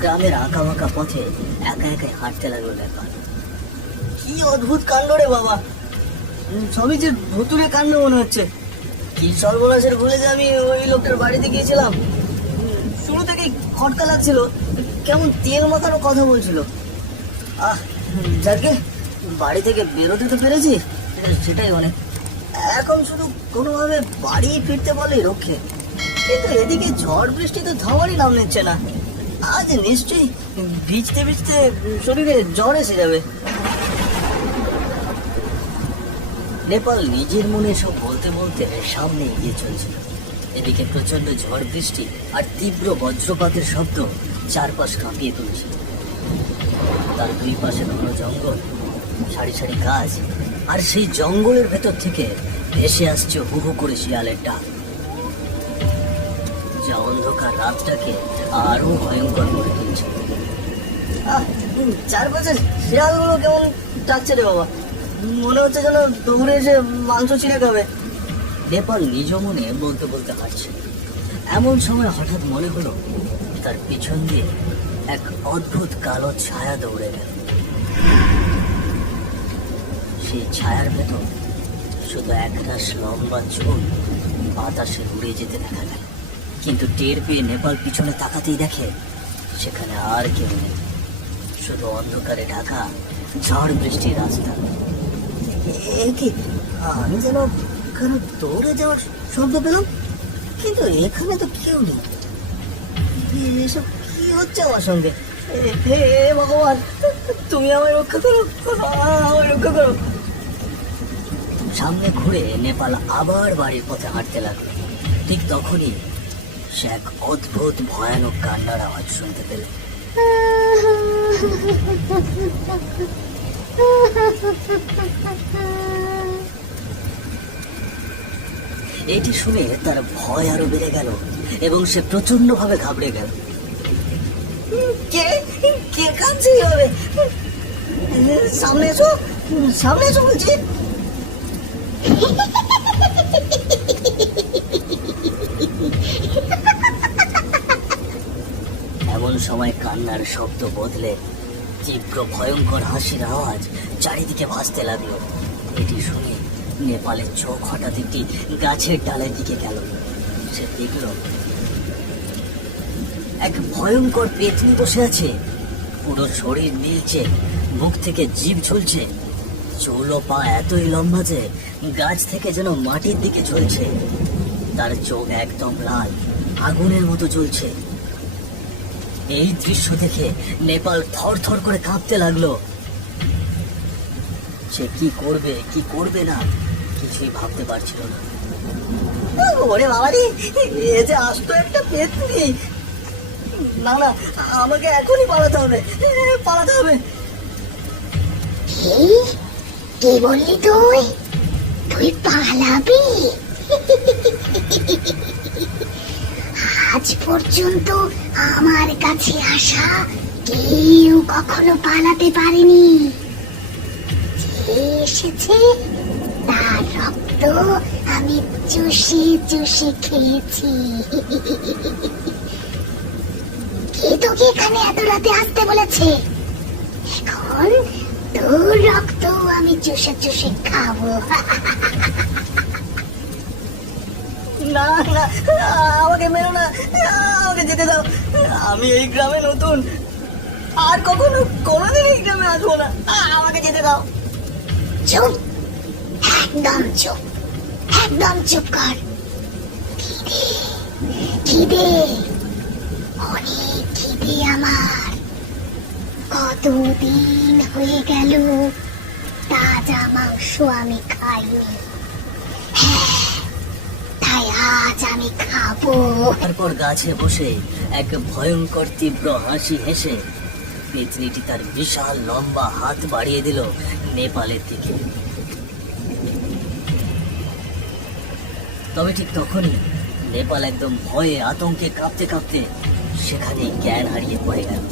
গ্রামের আঁকা বাঁকা পথে একা একাই হাঁটতে লাগলো নেপাল। কি অদ্ভুত কাণ্ড রে বাবা, সবই যে ভুতুরে কাণ্ড মনে হচ্ছে। কি সর্বনাশের ভুলে যে আমি ওই লোকটার বাড়িতে গিয়েছিলাম। শুরু থেকেই খটকা লাগছিল, কেমন তেল মাখানো কথা বলছিল। যাকে বাড়ি থেকে বেরোতে তো পেরেছি, সেটাই অনেক। এখন শুধু কোনোভাবে বাড়ি ফিরতে বলেই রক্ষে। কিন্তু এদিকে ঝড় বৃষ্টি তো থামারই নাম নিচ্ছে না। আজ নিশ্চয়ই ভিজতে ভিজতে শরীরে জ্বর এসে যাবে। নেপাল নিজের মনে সব বলতে বলতে সামনে এগিয়ে চলছিল। এদিকে প্রচন্ড ঝড় বৃষ্টি আর তীব্র বজ্রপাতের শব্দ চারপাশ কাঁপিয়ে তুলছিল। তার দুই পাশে ঘন জঙ্গল, সারি সারি গাছ, আর সেই জঙ্গলের ভেতর থেকে ভেসে আসছে হু হু করে শিয়ালের ডাক, যা অন্ধকার রাতটাকে আরো ভয়ঙ্কর করে তুলছে। চারপাশে শিয়ালগুলো কেমন ডাকছে রে বাবা, মনে হচ্ছে যেন দৌড়ে এসে মাংস ছিঁড়ে খাবে। নেপাল নিজ মনে বলতে বলতে হাঁটছে। এমন সময় হঠাৎ মনে হলো তার পিছন দিয়ে এক অদ্ভুত কালো ছায়া দৌড়ে গেল। সেই ছায়ার ভেতর শুধু একরাশ লম্বা চুল বাতাসে উড়ে যেতে দেখা গেল। কিন্তু টের পেয়ে নেপাল পিছনে তাকাতেই দেখে সেখানে আর কেউ নেই, শুধু অন্ধকারে ঢাকা ঝড় বৃষ্টির রাস্তা। কি আমি যেন এখানে দৌড়ে যাওয়ার শব্দ পেলাম, কিন্তু এখানে তো কেউ নেই। এসব কি হচ্ছে আমার সঙ্গে? হে ভগবান, তুমি আমায় রক্ষা করো, আমায় রক্ষা করো। সামনে ঘুরে নেপাল আবার বাড়ির পথে হাঁটতে লাগলো। ঠিক তখনই সে এক অদ্ভুত ভয়ানক কান্নার আওয়াজ শুনতে পেল। এটি শুনে তার ভয় আরো বেড়ে গেল এবং সে প্রচন্ড ভাবে ঘাবড়ে গেল। কে কে কাঁদছে এইভাবে? সামনে এসো, সামনে এসো বলছি। এমন সময় কান্নার শব্দ বদলে তীব্র ভয়ঙ্কর হাসির আওয়াজ চারিদিকে ভাসতে লাগলো। এটি শুনে নেপালের চোখ হঠাৎ একটি গাছের ডালের দিকে গেল। সে দেখল এক ভয়ঙ্কর পেতনি বসে আছে। পুরো শরীর নীলচে, মুখ থেকে জিভ ঝুলছে, চুল ও পা এতই লম্বা যে গাছ থেকে যেন মাটির দিকে ঝুলছে। তার চোখ একদম লাল, আগুনের মতো জ্বলছে। এই দৃশ্য দেখে নেপাল থর থর করে কাঁপতে লাগলো। সে কি করবে কি করবে না কিছুই ভাবতে পারছিল না। ওরে বাবারি, এ যে আস্ত একটা পেতনি। না না, আমাকে এখনই পালাতে হবে, পালাতে হবে। কি বললি তুই? তুই পালাবি? আজ পর্যন্ত আমার কাছে আসা কেউ কখনো পালাতে পারেনি। যে এসেছে তার রক্ত আমি চুষে চুষে খেয়েছি। কে তোকে এখানে এত রাতে আসতে বলেছে? এখন তোর রক্ত আমি চুষে চুষে খাবো। না না, আমাকে মেরো না, আমাকে যেতে দাও। আমি এই গ্রামে নতুন, আর কখনো কোনোদিন এই গ্রামে আসবো না। আমাকে যেতে দাও। চুপ, একদম চুপ, একদম চুপ কর। খিদে, অনেক খিদে আমার। কতদিন হয়ে গেল তাজা মাংস আমি খাইনি। তাই আজ আমি খাবো। তারপর গাছে বসে এক ভয়ঙ্কর তীব্র হাসি হেসে পেতনিটি তার বিশাল লম্বা হাত বাড়িয়ে দিল নেপালের দিকে। তবে ঠিক তখনই নেপাল একদম ভয়ে আতঙ্কে কাঁপতে কাঁপতে সেখানেই জ্ঞান হারিয়ে পড়ে গেল।